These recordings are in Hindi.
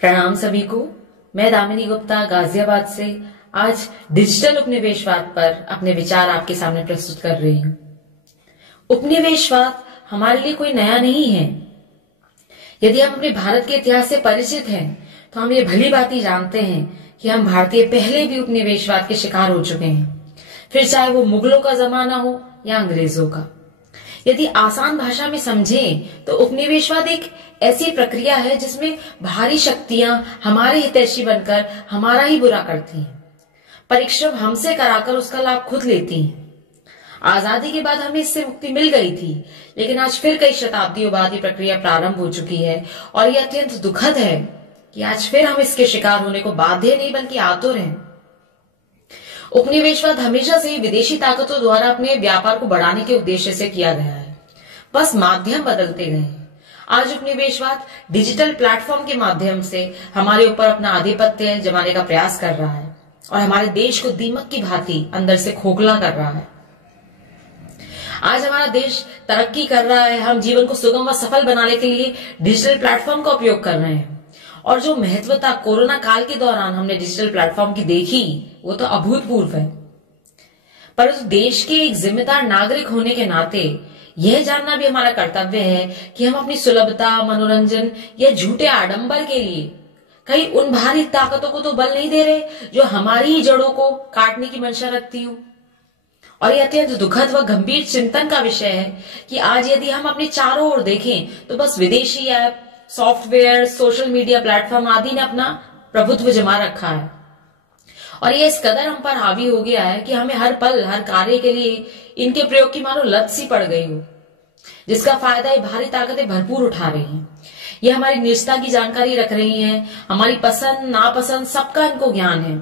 प्रणाम सभी को। मैं दामिनी गुप्ता गाजियाबाद से आज डिजिटल उपनिवेशवाद पर अपने विचार आपके सामने प्रस्तुत कर रही हूँ। उपनिवेशवाद हमारे लिए कोई नया नहीं है। यदि हम अपने भारत के इतिहास से परिचित हैं तो हम ये भली भांति जानते हैं कि हम भारतीय पहले भी उपनिवेशवाद के शिकार हो चुके हैं, फिर चाहे वो मुगलों का जमाना हो या अंग्रेजों का। यदि आसान भाषा में समझें तो उपनिवेशवाद एक ऐसी प्रक्रिया है जिसमें बाहरी शक्तियां हमारे हितैषी बनकर हमारा ही बुरा करती हैं, परिश्रम हमसे कराकर उसका लाभ खुद लेती हैं। आजादी के बाद हमें इससे मुक्ति मिल गई थी, लेकिन आज फिर कई शताब्दियों बाद ये प्रक्रिया प्रारंभ हो चुकी है और ये अत्यंत दुखद है कि आज फिर हम इसके शिकार होने को बाध्य नहीं बल्कि आतुर हैं। उपनिवेशवाद हमेशा से ही विदेशी ताकतों द्वारा अपने व्यापार को बढ़ाने के उद्देश्य से किया गया है, बस माध्यम बदलते गए हैं। आज उपनिवेशवाद डिजिटल प्लेटफॉर्म के माध्यम से हमारे ऊपर अपना आधिपत्य जमाने का प्रयास कर रहा है और हमारे देश को दीमक की भांति अंदर से खोखला कर रहा है। आज हमारा देश तरक्की कर रहा है, हम जीवन को सुगम व सफल बनाने के लिए डिजिटल प्लेटफॉर्म का उपयोग कर रहे हैं और जो महत्वता कोरोना काल के दौरान हमने डिजिटल प्लेटफॉर्म की देखी वो तो अभूतपूर्व है। परंतु देश के एक जिम्मेदार नागरिक होने के नाते यह जानना भी हमारा कर्तव्य है कि हम अपनी सुलभता, मनोरंजन या झूठे आडंबर के लिए कहीं उन बाहरी ताकतों को तो बल नहीं दे रहे जो हमारी ही जड़ों को काटने की मंशा रखती हूँ। और यह अत्यंत दुखद व गंभीर चिंतन का विषय है कि आज यदि हम अपने चारों ओर देखें तो बस विदेशी app, software, social media platform आदि ने अपना प्रभुत्व जमा रखा है और ये इस कदर हम पर हावी हो गया है कि हमें हर पल, हर कार्य के लिए इनके प्रयोग की मानो लत सी पड़ गई हो, जिसका फायदा ये भारी ताकतें भरपूर उठा रही हैं। ये हमारी निजता की जानकारी रख रही हैं, हमारी पसंद नापसंद सबका इनको ज्ञान है,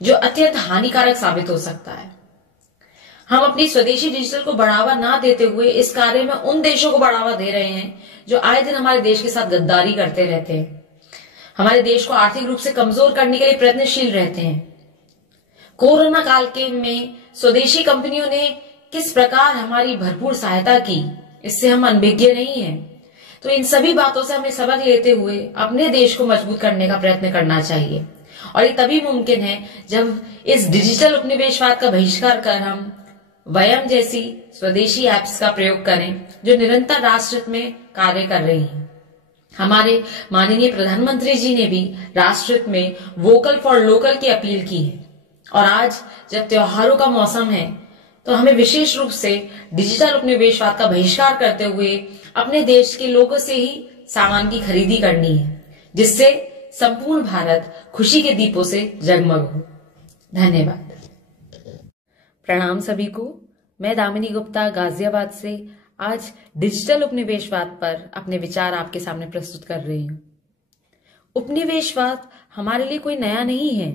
जो अत्यंत हानिकारक साबित हो सकता है। हम अपनी स्वदेशी डिजिटल को बढ़ावा ना देते हुए इस कार्य में उन देशों को बढ़ावा दे रहे हैं जो आए दिन हमारे देश के साथ गद्दारी करते रहते हैं, हमारे देश को आर्थिक रूप से कमजोर करने के लिए प्रयत्नशील रहते हैं। कोरोना काल के में स्वदेशी कंपनियों ने किस प्रकार हमारी भरपूर सहायता की, इससे हम अनभिज्ञ नहीं हैं। तो इन सभी बातों से हमें सबक लेते हुए अपने देश को मजबूत करने का प्रयत्न करना चाहिए और ये तभी मुमकिन है जब इस डिजिटल उपनिवेशवाद का बहिष्कार कर हम वयम जैसी स्वदेशी ऐप्स का प्रयोग करें जो निरंतर राष्ट्र में कार्य कर रही हैं। हमारे माननीय प्रधानमंत्री जी ने भी राष्ट्र में वोकल फॉर लोकल की अपील की है और आज जब त्योहारों का मौसम है तो हमें विशेष रूप से डिजिटल उपनिवेशवाद का बहिष्कार करते हुए अपने देश के लोगों से ही सामान की खरीदी करनी है, जिससे संपूर्ण भारत खुशी के दीपों से जगमग हो। धन्यवाद। प्रणाम सभी को। मैं दामिनी गुप्ता गाजियाबाद से आज डिजिटल उपनिवेशवाद पर अपने विचार आपके सामने प्रस्तुत कर रही हूँ। उपनिवेशवाद हमारे लिए कोई नया नहीं है।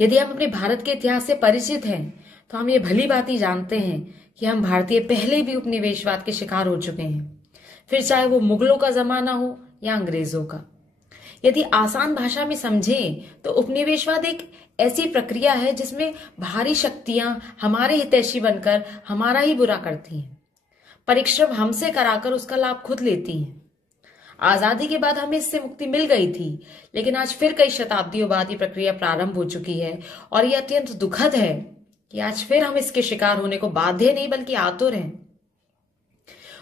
यदि हम अपने भारत के इतिहास से परिचित हैं तो हम ये भली भांति जानते हैं कि हम भारतीय पहले भी उपनिवेशवाद के शिकार हो चुके हैं, फिर चाहे वो मुगलों का जमाना हो या अंग्रेजों का। यदि आसान भाषा में समझें तो उपनिवेशवाद एक ऐसी प्रक्रिया है जिसमें बाहरी शक्तियां हमारे हितैषी बनकर हमारा ही बुरा करती हैं, परिश्रम हमसे कराकर उसका लाभ खुद लेती हैं। आजादी के बाद हमें इससे मुक्ति मिल गई थी, लेकिन आज फिर कई शताब्दियों बाद ये प्रक्रिया प्रारंभ हो चुकी है और ये अत्यंत दुखद है कि आज फिर हम इसके शिकार होने को बाध्य नहीं बल्कि आतुर हैं।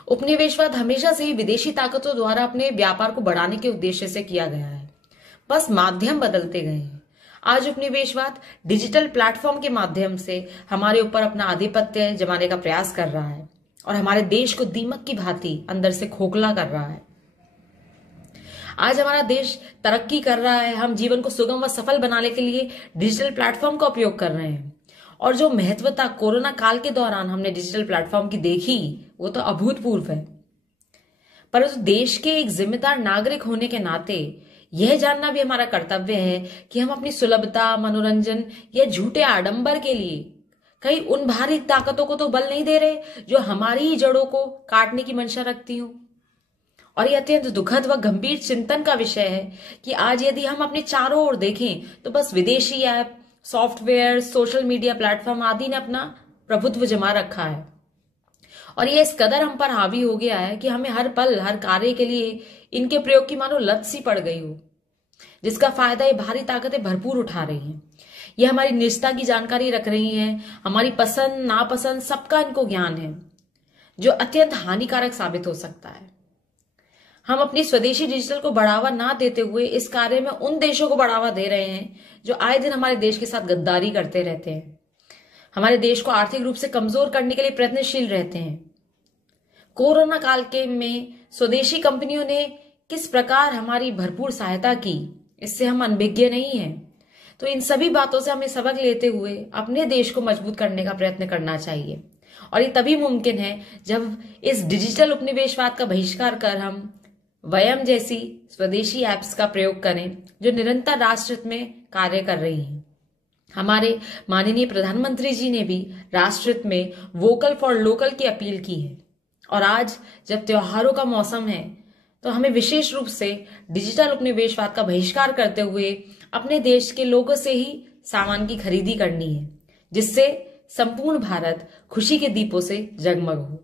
उपनिवेशवाद हमेशा से ही विदेशी ताकतों द्वारा अपने व्यापार को बढ़ाने के उद्देश्य से किया गया है, बस माध्यम बदलते गए हैं। आज उपनिवेशवाद डिजिटल प्लेटफॉर्म के माध्यम से हमारे ऊपर अपना आधिपत्य जमाने का प्रयास कर रहा है और हमारे देश को दीमक की भांति अंदर से खोखला कर रहा है। आज हमारा देश तरक्की कर रहा है, हम जीवन को सुगम व सफल बनाने के लिए डिजिटल प्लेटफॉर्म का उपयोग कर रहे हैं और जो महत्वता कोरोना काल के दौरान हमने डिजिटल प्लेटफॉर्म की देखी वो तो अभूतपूर्व है। परंतु देश के एक जिम्मेदार नागरिक होने के नाते यह जानना भी हमारा कर्तव्य है कि हम अपनी सुलभता, मनोरंजन या झूठे आडंबर के लिए कहीं उन बाहरी ताकतों को तो बल नहीं दे रहे जो हमारी ही जड़ों को काटने की मंशा रखती हूँ। और यह अत्यंत दुखद व गंभीर चिंतन का विषय है कि आज यदि हम अपने चारों ओर देखें तो बस विदेशी app, software, social media platform आदि ने अपना प्रभुत्व जमा रखा है और ये इस कदर हम पर हावी हो गया है कि हमें हर पल, हर कार्य के लिए इनके प्रयोग की मानो लत सी पड़ गई हो, जिसका फायदा ये भारी ताकतें भरपूर उठा रही हैं। ये हमारी निजता की जानकारी रख रही हैं, हमारी पसंद नापसंद सबका इनको ज्ञान है, जो अत्यंत हानिकारक साबित हो सकता है। हम अपनी स्वदेशी डिजिटल को बढ़ावा ना देते हुए इस कार्य में उन देशों को बढ़ावा दे रहे हैं जो आए दिन हमारे देश के साथ गद्दारी करते रहते हैं, हमारे देश को आर्थिक रूप से कमजोर करने के लिए प्रयत्नशील रहते हैं। कोरोना काल के में स्वदेशी कंपनियों ने किस प्रकार हमारी भरपूर सहायता की, इससे हम अनभिज्ञ नहीं हैं। तो इन सभी बातों से हमें सबक लेते हुए अपने देश को मजबूत करने का प्रयत्न करना चाहिए, और ये तभी मुमकिन है जब इस डिजिटल उपनिवेशवाद का बहिष्कार कर हम वयम जैसी स्वदेशी ऐप्स का प्रयोग करें जो निरंतर राष्ट्र हित में कार्य कर रही हैं। हमारे माननीय प्रधानमंत्री जी ने भी राष्ट्र हित में वोकल फॉर लोकल की अपील की है, और आज जब त्योहारों का मौसम है तो हमें विशेष रूप से डिजिटल उपनिवेशवाद का बहिष्कार करते हुए अपने देश के लोगों से ही सामान की खरीदी करनी है, जिससे संपूर्ण भारत खुशी के दीपों से जगमग हो।